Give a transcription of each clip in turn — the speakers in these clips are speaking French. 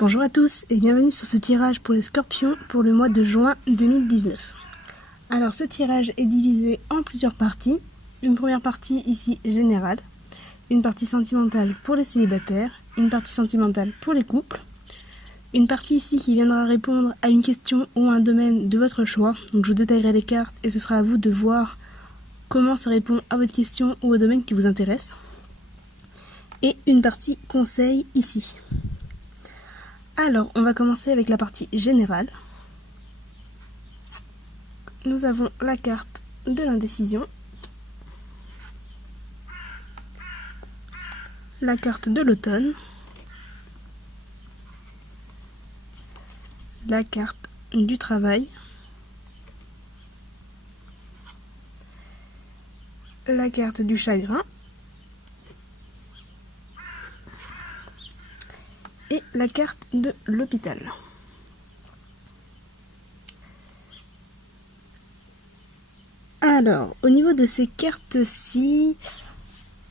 Bonjour à tous et bienvenue sur ce tirage pour les scorpions pour le mois de juin 2019. Alors ce tirage est divisé en plusieurs parties. Une première partie ici générale, une partie sentimentale pour les célibataires, une partie sentimentale pour les couples, une partie ici qui viendra répondre à une question ou un domaine de votre choix. Donc je vous détaillerai les cartes et ce sera à vous de voir comment ça répond à votre question ou au domaine qui vous intéresse. Et une partie conseil ici. Alors, on va commencer avec la partie générale. Nous avons la carte de l'indécision, la carte de l'automne, la carte du travail, la carte du chagrin et la carte de l'hôpital. Alors, au niveau de ces cartes-ci,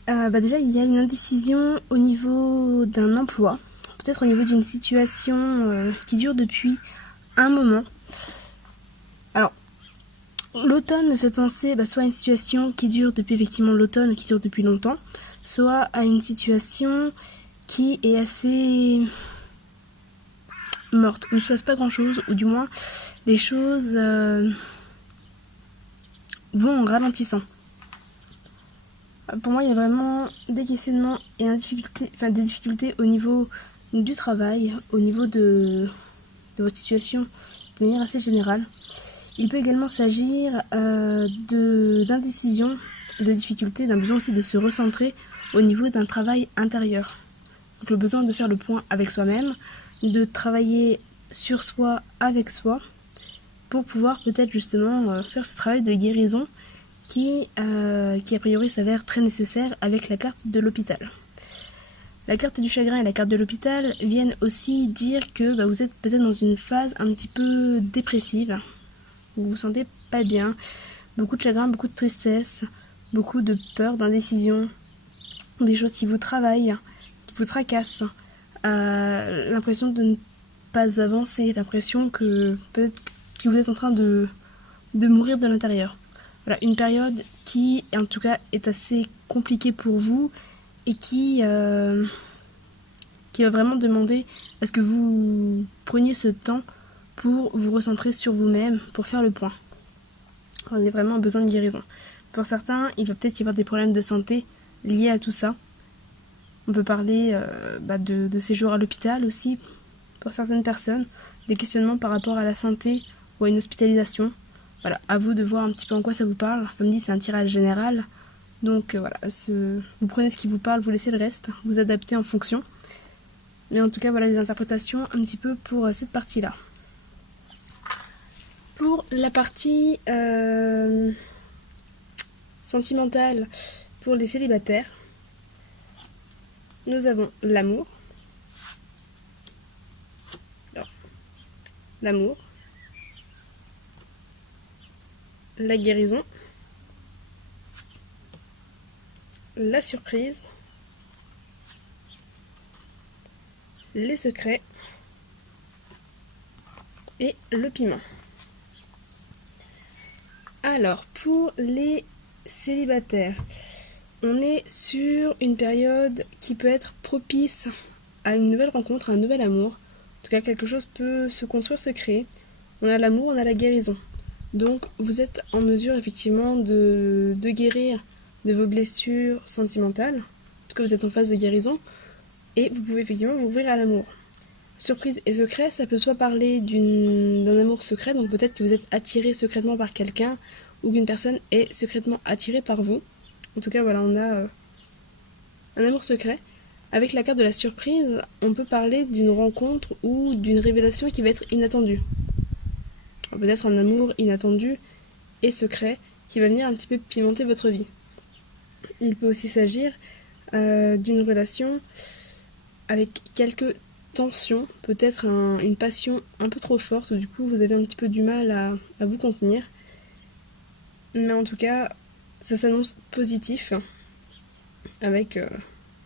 déjà il y a une indécision au niveau d'un emploi, peut-être au niveau d'une situation qui dure depuis un moment. Alors, l'automne me fait penser soit à une situation qui dure depuis effectivement l'automne, qui dure depuis longtemps, soit à une situation qui est assez morte, où il ne se passe pas grand chose, ou du moins les choses vont en ralentissant. Pour moi, il y a vraiment des questionnements et des difficultés au niveau du travail, au niveau de votre situation de manière assez générale. Il peut également s'agir d'indécision, de difficultés, d'un besoin aussi de se recentrer au niveau d'un travail intérieur. Donc le besoin de faire le point avec soi-même, de travailler sur soi, avec soi, pour pouvoir peut-être justement faire ce travail de guérison qui a priori s'avère très nécessaire avec la carte de l'hôpital. La carte du chagrin et la carte de l'hôpital viennent aussi dire que vous êtes peut-être dans une phase un petit peu dépressive, où vous vous sentez pas bien, beaucoup de chagrin, beaucoup de tristesse, beaucoup de peur, d'indécision, des choses qui vous travaillent, qui vous tracassent, l'impression de ne pas avancer, l'impression que peut-être que vous êtes en train de mourir de l'intérieur. Voilà, une période qui en tout cas est assez compliquée pour vous et qui va vraiment demander à ce que vous preniez ce temps pour vous recentrer sur vous-même, pour faire le point. Vous avez vraiment besoin de guérison. Pour certains, il va peut-être y avoir des problèmes de santé liés à tout ça. On peut parler de séjour à l'hôpital aussi, pour certaines personnes, des questionnements par rapport à la santé ou à une hospitalisation. Voilà, à vous de voir un petit peu en quoi ça vous parle. Comme dit, c'est un tirage général. Donc vous prenez ce qui vous parle, vous laissez le reste, vous adaptez en fonction. Mais en tout cas, voilà les interprétations un petit peu pour cette partie-là. Pour la partie sentimentale pour les célibataires, nous avons l'amour. Alors, l'amour. La guérison. La surprise. Les secrets. Et le piment. Alors, pour les célibataires, on est sur une période qui peut être propice à une nouvelle rencontre, à un nouvel amour. En tout cas, quelque chose peut se construire, se créer. On a l'amour, on a la guérison. Donc, vous êtes en mesure effectivement de guérir de vos blessures sentimentales. En tout cas, vous êtes en phase de guérison. Et vous pouvez effectivement vous ouvrir à l'amour. Surprise et secret, ça peut soit parler d'un amour secret, donc peut-être que vous êtes attiré secrètement par quelqu'un ou qu'une personne est secrètement attirée par vous. En tout cas, voilà, on a un amour secret. Avec la carte de la surprise, on peut parler d'une rencontre ou d'une révélation qui va être inattendue. Peut-être un amour inattendu et secret qui va venir un petit peu pimenter votre vie. Il peut aussi s'agir d'une relation avec quelques tensions, peut-être une passion un peu trop forte, où du coup vous avez un petit peu du mal à vous contenir. Mais en tout cas, ça s'annonce positif avec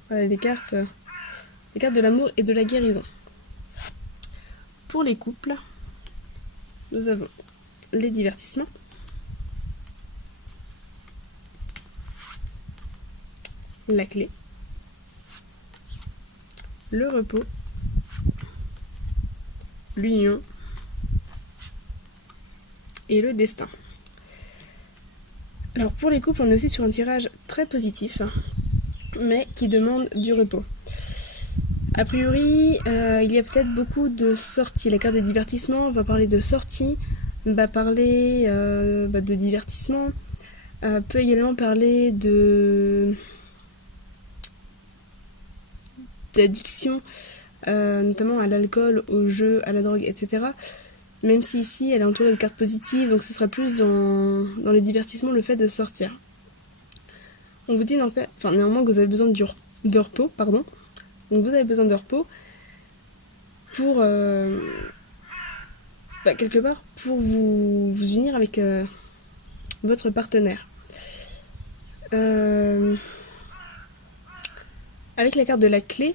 les cartes de l'amour et de la guérison. pour les couples, nous avons les divertissements, la clé, le repos, l'union et le destin. Alors pour les couples, on est aussi sur un tirage très positif, mais qui demande du repos. A priori, il y a peut-être beaucoup de sorties. La carte des divertissements va parler de sorties, va parler de divertissement, peut également parler d'addiction, notamment à l'alcool, au jeu, à la drogue, etc. Même si ici, elle est entourée de cartes positives, donc ce sera plus dans les divertissements le fait de sortir. On vous dit néanmoins que vous avez besoin de repos, pardon. Donc vous avez besoin de repos pour quelque part pour vous unir avec votre partenaire. Avec la carte de la clé,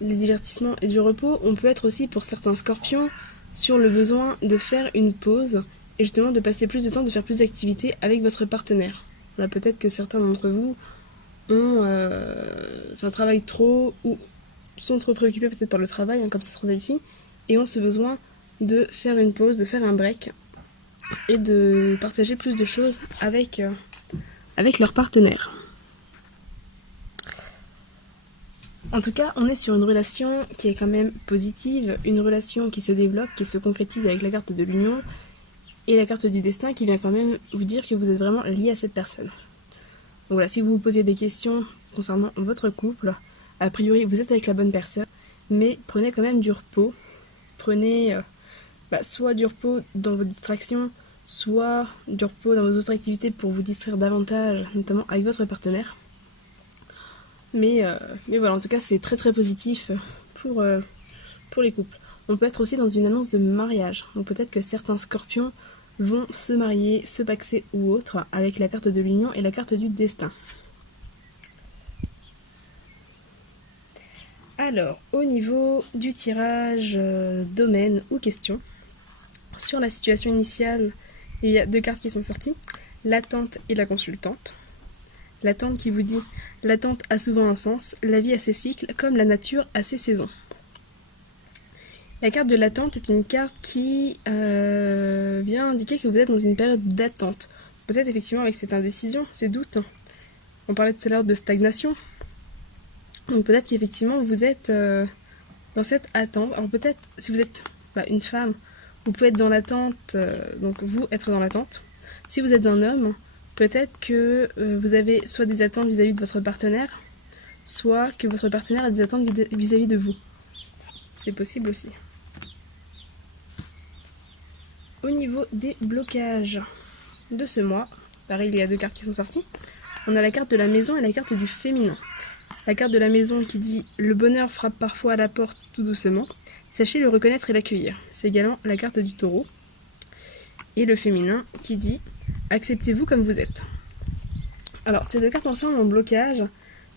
les divertissements et du repos, on peut être aussi pour certains scorpions sur le besoin de faire une pause et justement de passer plus de temps, de faire plus d'activités avec votre partenaire. Voilà, peut-être que certains d'entre vous travaillent trop ou sont trop préoccupés peut-être par le travail, comme c'est trop ici, et ont ce besoin de faire une pause, de faire un break et de partager plus de choses avec leur partenaire. En tout cas, on est sur une relation qui est quand même positive, une relation qui se développe, qui se concrétise avec la carte de l'union et la carte du destin qui vient quand même vous dire que vous êtes vraiment lié à cette personne. Donc voilà, si vous vous posez des questions concernant votre couple, a priori vous êtes avec la bonne personne, mais prenez quand même du repos. Prenez soit du repos dans vos distractions, soit du repos dans vos autres activités pour vous distraire davantage, notamment avec votre partenaire. Mais voilà, en tout cas c'est très très positif pour les couples. On peut être aussi dans une annonce de mariage, donc peut-être que certains scorpions vont se marier, se paxer ou autre avec la carte de l'union et la carte du destin. Alors, au niveau du tirage domaine ou question, sur la situation initiale, il y a 2 cartes qui sont sorties, l'attente et la consultante. L'attente qui vous dit « L'attente a souvent un sens, la vie a ses cycles, comme la nature a ses saisons ». La carte de l'attente est une carte qui vient indiquer que vous êtes dans une période d'attente. Peut-être effectivement avec cette indécision, ces doutes. On parlait tout à l'heure de stagnation. Donc peut-être qu'effectivement vous êtes dans cette attente. Alors peut-être si vous êtes une femme, vous pouvez être dans l'attente, donc vous être dans l'attente. Si vous êtes un homme, peut-être que vous avez soit des attentes vis-à-vis de votre partenaire, soit que votre partenaire a des attentes vis-à-vis de vous. C'est possible aussi. Au niveau des blocages de ce mois, pareil, il y a 2 cartes qui sont sorties. On a la carte de la maison et la carte du féminin. La carte de la maison qui dit « Le bonheur frappe parfois à la porte tout doucement. Sachez le reconnaître et l'accueillir ». C'est également la carte du taureau. Et le féminin qui dit « Acceptez-vous comme vous êtes ». Alors, ces 2 cartes ensemble en blocage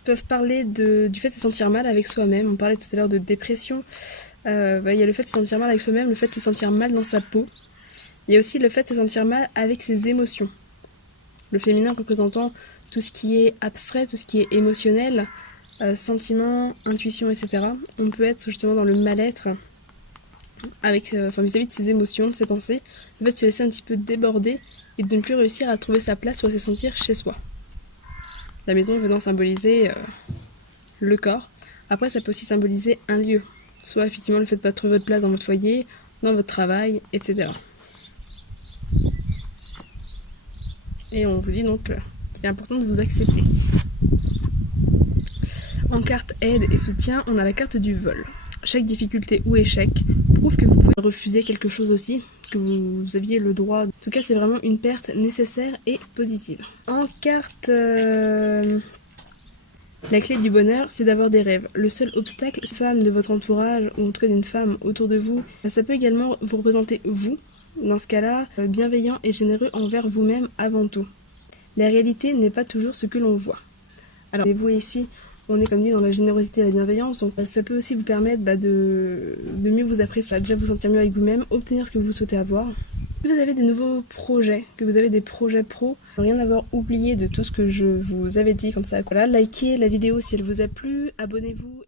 peuvent parler du fait de se sentir mal avec soi-même. On parlait tout à l'heure de dépression. Il y a le fait de se sentir mal avec soi-même, le fait de se sentir mal dans sa peau. Il y a aussi le fait de se sentir mal avec ses émotions. Le féminin représentant tout ce qui est abstrait, tout ce qui est émotionnel, sentiments, intuition, etc. On peut être justement dans le mal-être avec, vis-à-vis de ses émotions, de ses pensées, le fait de se laisser un petit peu déborder et de ne plus réussir à trouver sa place ou à se sentir chez soi. La maison venant symboliser le corps. Après, ça peut aussi symboliser un lieu. Soit effectivement le fait de ne pas trouver votre place dans votre foyer, dans votre travail, etc. Et on vous dit donc qu'il est important de vous accepter. En carte aide et soutien, on a la carte du vol. Chaque difficulté ou échec prouve que vous pouvez refuser quelque chose aussi, que vous aviez le droit. En tout cas, c'est vraiment une perte nécessaire et positive. En carte, la clé du bonheur, c'est d'avoir des rêves. Le seul obstacle, une femme de votre entourage, ou en tout cas d'une femme autour de vous, ça peut également vous représenter vous. Dans ce cas-là, bienveillant et généreux envers vous-même avant tout. La réalité n'est pas toujours ce que l'on voit. Alors, vous ici, On est comme dit dans la générosité et la bienveillance, donc ça peut aussi vous permettre de mieux vous apprécier, déjà vous sentir mieux avec vous-même, obtenir ce que vous souhaitez avoir. Si vous avez des nouveaux projets, que vous avez des projets pro, rien avoir oublié de tout ce que je vous avais dit comme ça. Voilà, likez la vidéo si elle vous a plu, abonnez-vous.